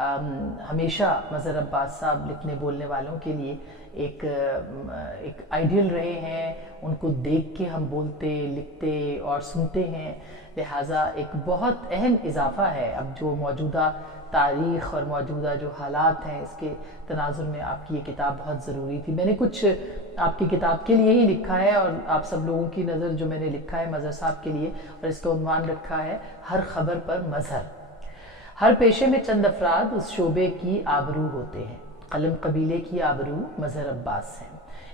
ہمیشہ مظہر عباس صاحب لکھنے بولنے والوں کے لیے ایک آئیڈیل رہے ہیں. ان کو دیکھ کے ہم بولتے لکھتے اور سنتے ہیں, لہٰذا ایک بہت اہم اضافہ ہے. اب جو موجودہ تاریخ اور موجودہ جو حالات ہیں اس کے تناظر میں آپ کی یہ کتاب بہت ضروری تھی. میں نے کچھ آپ کی کتاب کے لیے ہی لکھا ہے اور آپ سب لوگوں کی نظر جو میں نے لکھا ہے مظہر صاحب کے لیے, اور اس کا عنوان رکھا ہے ہر خبر پر مظہر. ہر پیشے میں چند افراد اس شعبے کی آبرو ہوتے ہیں. قلم قبیلے کی آبرو مظہر عباس ہیں.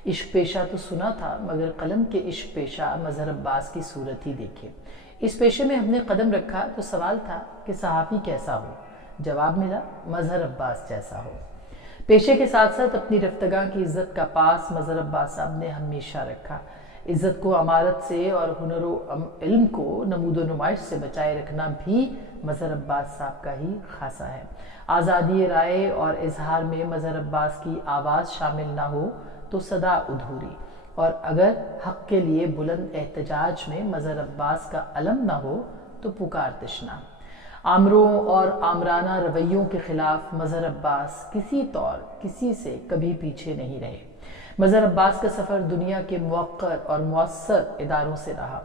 عشق پیشہ تو سنا تھا مگر قلم کے عشق پیشہ مظہر عباس کی صورت ہی دیکھے. اس پیشے میں ہم نے قدم رکھا تو سوال تھا کہ صحافی کیسا ہو؟ جواب ملا مظہر عباس جیسا ہو. پیشے کے ساتھ ساتھ اپنی رفتگاں کی عزت کا پاس مظہر عباس صاحب نے ہمیشہ رکھا. عزت کو امارت سے اور ہنر و علم کو نمود و نمائش سے بچائے رکھنا بھی مظہر عباس صاحب کا ہی خاصہ ہے. آزادی رائے اور اظہار میں مظہر عباس کی آواز شامل نہ ہو تو صدا ادھوری, اور اگر حق کے لیے بلند احتجاج میں مظہر عباس کا علم نہ ہو تو پکار تشنا. آمروں اور آمرانہ رویوں کے خلاف مظہر عباس کسی طور کسی سے کبھی پیچھے نہیں رہے. مظہر عباس کا سفر دنیا کے موقر اور مؤثر اداروں سے رہا.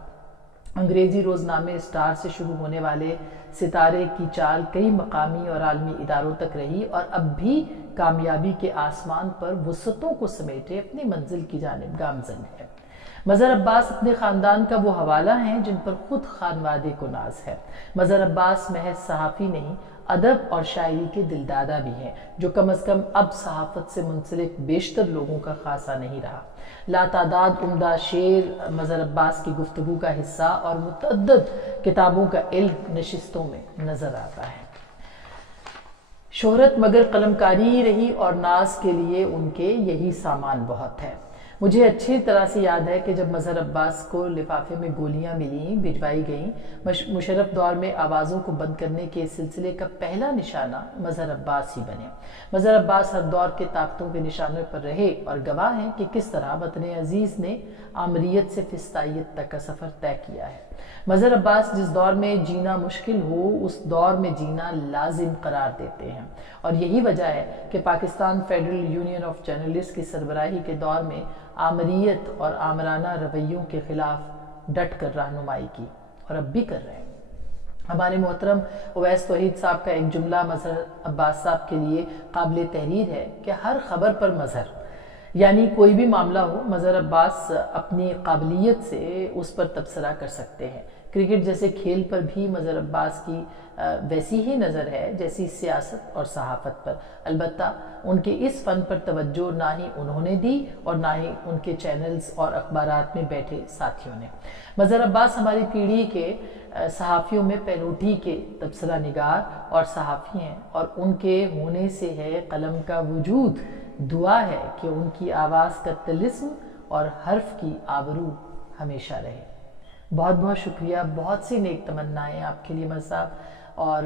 انگریزی روزنامے اسٹار سے شروع ہونے والے ستارے کی چال کئی مقامی اور عالمی اداروں تک رہی اور اب بھی کامیابی کے آسمان پر وسعتوں کو سمیٹے اپنی منزل کی جانب گامزن ہے. مظہر عباس اپنے خاندان کا وہ حوالہ ہیں جن پر خود خانوادے کو ناز ہے. مظہر عباس محض صحافی نہیں, ادب اور شاعری کے دلدادہ بھی ہیں, جو کم از کم اب صحافت سے منسلک بیشتر لوگوں کا خاصہ نہیں رہا. لاتعداد عمدہ شعر مظہر عباس کی گفتگو کا حصہ اور متعدد کتابوں کا علم نشستوں میں نظر آتا ہے. شہرت مگر قلمکاری ہی رہی اور ناز کے لیے ان کے یہی سامان بہت ہے. مجھے اچھی طرح سے یاد ہے کہ جب مظہر عباس کو لفافے میں گولیاں ملیں بھجوائی گئیں, مشرف دور میں آوازوں کو بند کرنے کے سلسلے کا پہلا نشانہ مظہر عباس ہی بنے. مظہر عباس ہر دور کے طاقتوں کے نشانوں پر رہے اور گواہ ہیں کہ کس طرح وطن عزیز نے آمریت سے فسطائیت تک کا سفر طے کیا ہے. مظہر عباس جس دور میں جینا مشکل ہو اس دور میں جینا لازم قرار دیتے ہیں, اور یہی وجہ ہے کہ Pakistan federal union of journalist کی سربراہی کے دور میں آمریت اور آمرانہ رویوں کے خلاف ڈٹ کر رہنمائی کی, اور اب بھی کر رہے ہیں. ہمارے محترم اویس توحید صاحب کا ایک جملہ مظہر عباس صاحب کے لیے قابل تحریر ہے کہ ہر خبر پر مظہر, یعنی کوئی بھی معاملہ ہو مظہر عباس اپنی قابلیت سے اس پر تبصرہ کر سکتے ہیں. کرکٹ جیسے کھیل پر بھی مظہر عباس کی ویسی ہی نظر ہے جیسی سیاست اور صحافت پر, البتہ ان کے اس فن پر توجہ نہ ہی انہوں نے دی اور نہ ہی ان کے چینلز اور اخبارات میں بیٹھے ساتھیوں نے. مظہر عباس ہماری پیڑھی کے صحافیوں میں پہلوٹی کے تبصرہ نگار اور صحافی ہیں, اور ان کے ہونے سے ہے قلم کا وجود. دعا ہے کہ ان کی آواز کا طلسم اور حرف کی آبرو ہمیشہ رہے. بہت بہت شکریہ, بہت سی نیک تمنائیں آپ کے لیے مظہر صاحب, اور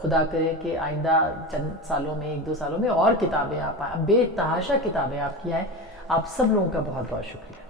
خدا کرے کہ آئندہ چند سالوں میں 1-2 سالوں میں اور کتابیں آپ آئیں, بے تحاشا کتابیں آپ کی آئیں. آپ سب لوگوں کا بہت بہت شکریہ.